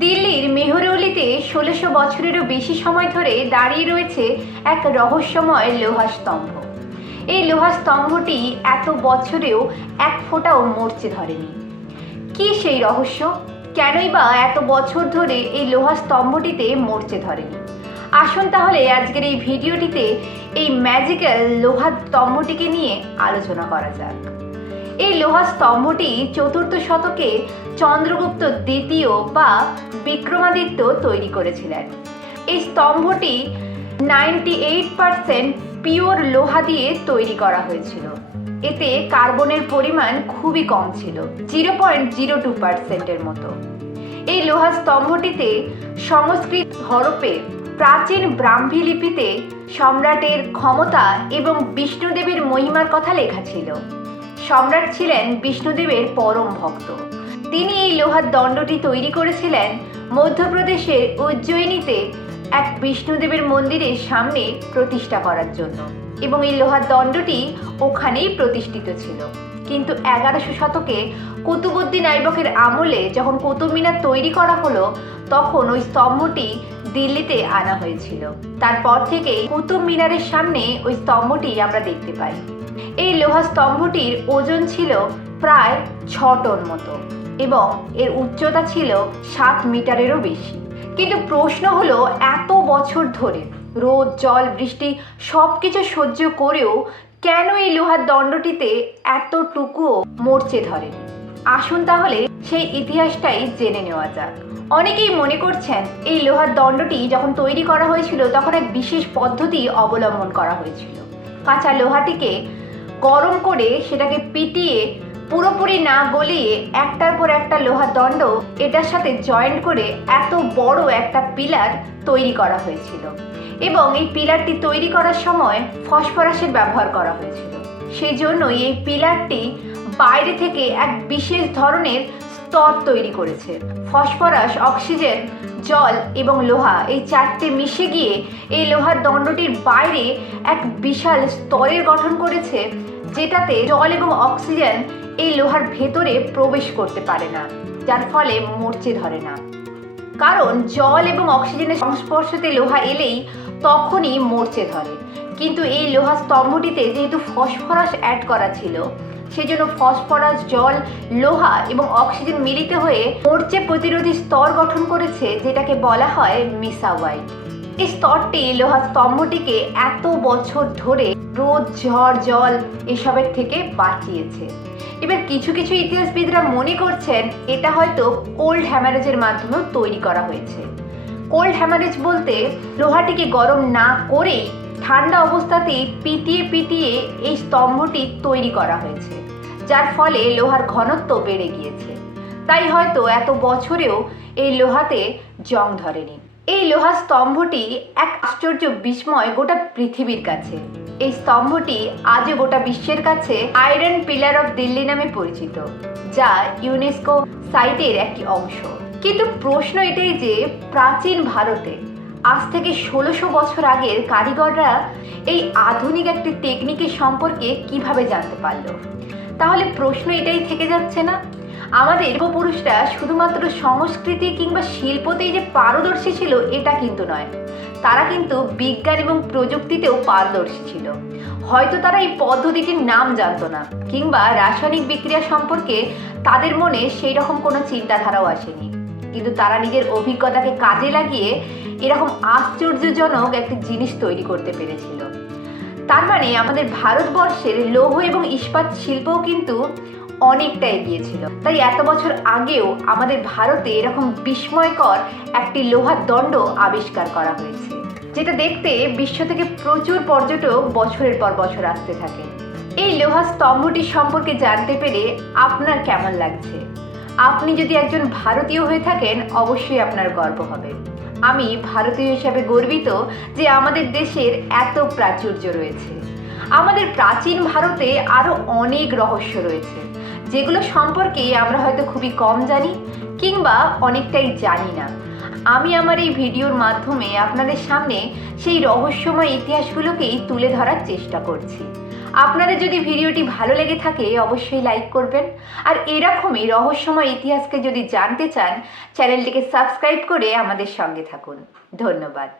দিল্লির মেহরৌলিতে ষোলোশো বছরেরও বেশি সময় ধরে দাঁড়িয়ে রয়েছে এক রহস্যময় লোহা স্তম্ভ। এই লোহা স্তম্ভটি এত বছরেও এক ফোঁটাও মরচে ধরেনি। কি সেই রহস্য? কেনই বা এত বছর ধরে এই লোহা স্তম্ভটিতে মরচে ধরেনি? আসুন তাহলে আজকের এই ভিডিওটিতে এই ম্যাজিক্যাল লোহা স্তম্ভটিকে নিয়ে আলোচনা করা যাক। এই লোহা স্তম্ভটি চতুর্থ শতকে চন্দ্রগুপ্ত দ্বিতীয় বা বিক্রমাদিত্য তৈরি করেছিলেন। এই স্তম্ভটি নাইনটি এইট পারসেন্ট পিওর লোহা দিয়ে তৈরি করা হয়েছিল। এতে কার্বনের পরিমাণ খুবই কম ছিল, জিরো পয়েন্ট জিরো টু পার্সেন্টের মতো। এই লোহা স্তম্ভটিতে সংস্কৃত হরপে প্রাচীন ব্রাহ্মী লিপিতে সম্রাটের ক্ষমতা এবং বিষ্ণুদেবের মহিমার কথা লেখা ছিল। সম্রাট ছিলেন বিষ্ণুদেবের পরম ভক্ত। তিনি এই লোহার দণ্ডটি তৈরি করেছিলেন মধ্যপ্রদেশের উজ্জয়িনীতে এক বিষ্ণুদেবের মন্দিরের সামনে প্রতিষ্ঠা করার জন্য এবং এই লোহার দণ্ডটি ওখানেই প্রতিষ্ঠিত ছিল। কিন্তু এগারোশো শতকে কুতুবুদ্দিন আইবকের আমলে যখন কুতুব মিনার তৈরি করা হলো, তখন ওই স্তম্ভটি দিল্লিতে আনা হয়েছিল। তারপর থেকে কুতুব মিনারের সামনে ওই স্তম্ভটি আমরা দেখতে পাই। এই লোহা স্তম্ভটির ওজন ছিল প্রায় ছ টন মতো এবং এর উচ্চতা ছিল সাত মিটারেরও বেশি। কিন্তু প্রশ্ন হলো, এত বছর ধরে রোদ, জল, বৃষ্টি সব কিছু সহ্য করেও কেন এই লোহার দণ্ডটিতে এতটুকুও মরচে ধরে আসুন তাহলে সেই ইতিহাসটাই জেনে নেওয়া যাক। অনেকেই মনে করছেন, এই লোহার দণ্ডটি যখন তৈরি করা হয়েছিল, তখন এক বিশেষ পদ্ধতি অবলম্বন করা হয়েছিল। কাঁচা লোহাটিকে গরম করে সেটাকে পিটিয়ে পুরোপুরি না গলিয়ে একটার পর একটা লোহার দণ্ড এটার সাথে জয়েন্ট করে এত বড় একটা পিলার তৈরি করা হয়েছিল। এবং এই পিলারটি তৈরি করার সময় ফসফরাসের ব্যবহার করা হয়েছিল। সেই জন্যই এই পিলারটি বাইরে থেকে এক বিশেষ ধরনের স্তর তৈরি করেছে। ফসফরাস, অক্সিজেন, জল এবং লোহা এই চারটে মিশে গিয়ে এই লোহার দণ্ডটির বাইরে এক বিশাল স্তরের গঠন করেছে। যেটাতে জল এবং অক্সিজেন এই লোহার ভেতরে প্রবেশ করতে পারে না, যার ফলে মরচে ধরে না। কারণ জল এবং অক্সিজেনের সংস্পর্শতে লোহা এলেই তখনই মরচে ধরে। কিন্তু এই লোহা স্তম্ভটিতে যেহেতু ফসফরাস অ্যাড করা ছিল, সেজন্য ফসফরাস, জল, লোহা এবং অক্সিজেন মিলিত হয়ে মরচে প্রতিরোধী স্তর গঠন করেছে, যেটাকে বলা হয় মিসাওয়াইট। এই স্তরটি লোহা স্তম্ভটিকে এত বছর ধরে রোদ, ঝড়, জল এসবের থেকে বাঁচিয়েছে। এবার কিছু কিছু ইতিহাসবিদরা মনে করছেন এটা হয়তো কোল্ড হ্যামারেজের মাধ্যমেও তৈরি করা হয়েছে। কোল্ড হ্যামারেজ বলতে লোহাটিকে গরম না করেই ঠান্ডা অবস্থাতেই পিটিয়ে পিটিয়ে এই স্তম্ভটি তৈরি করা হয়েছে, যার ফলে লোহার ঘনত্ব বেড়ে গিয়েছে। তাই হয়তো এত বছরেও এই লোহাতে জং ধরেনি। এই লোহা স্তম্ভটি এক আশ্চর্য বিস্ময় গোটা পৃথিবীর কাছে। এই স্তম্ভটি আজও গোটা বিশ্বের কাছে আয়রন পিলার অফ দিল্লি নামে পরিচিত, যা ইউনেস্কো সাইটের একটি অংশ। কিন্তু প্রশ্ন এটাই যে, প্রাচীন ভারতে আজ থেকে ষোলোশো বছর আগের কারিগররা এই আধুনিক একটি টেকনিকের সম্পর্কে কীভাবে জানতে পারল? তাহলে প্রশ্ন এটাই থেকে যাচ্ছে না আমাদের পূর্বপুরুষরা শুধুমাত্র সংস্কৃতি কিংবা শিল্পতেই যে পারদর্শী ছিল, এটা কিন্তু নয়। তারা কিন্তু বিজ্ঞান এবং প্রযুক্তিতেও পারদর্শী ছিল। হয়তো তারা এই পদ্ধতিটির নাম জানতো না, কিংবা রাসায়নিক বিক্রিয়া সম্পর্কে তাদের মনে সেই রকম কোনো চিন্তাধারাও আসেনি। কিন্তু তারা নিজের অভিজ্ঞতাকে কাজে লাগিয়ে এরকম আশ্চর্যজনক একটি জিনিস তৈরি করতে পেরেছিল। তার মানে আমাদের ভারতবর্ষের লৌহ এবং ইস্পাত শিল্পও কিন্তু অনেকটা এগিয়েছিল তাই এত বছর আগেও আমাদের ভারতে এরকম বিস্ময়কর একটি লোহার দণ্ড আবিষ্কার করা হয়েছে, যেটা দেখতে বিশ্ব থেকে প্রচুর পর্যটক বছরের পর বছর আসতে থাকে। এই লোহা স্তম্ভটি সম্পর্কে জানতে পেরে আপনার কেমন লাগছে? আপনি যদি একজন ভারতীয় হয়ে থাকেন, অবশ্যই আপনার গর্ব হবে। আমি ভারতীয় হিসাবে গর্বিত যে আমাদের দেশের এত প্রাচুর্য রয়েছে। আমাদের প্রাচীন ভারতে আরও অনেক রহস্য রয়েছে। যেগুলো সম্পর্কে আমরা হয়তো খুবই কম জানি কিংবা অনেকটাই জানি না। আমি আমার এই ভিডিওর মাধ্যমে আপনাদের সামনে সেই রহস্যময় ইতিহাসগুলোকেই তুলে ধরার চেষ্টা করছি। আপনাদের যদি ভিডিওটি ভালো লেগে থাকে, অবশ্যই লাইক করবেন। আর এরকমই রহস্যময় ইতিহাসকে যদি জানতে চান, চ্যানেলটিকে সাবস্ক্রাইব করে আমাদের সঙ্গে থাকুন। ধন্যবাদ।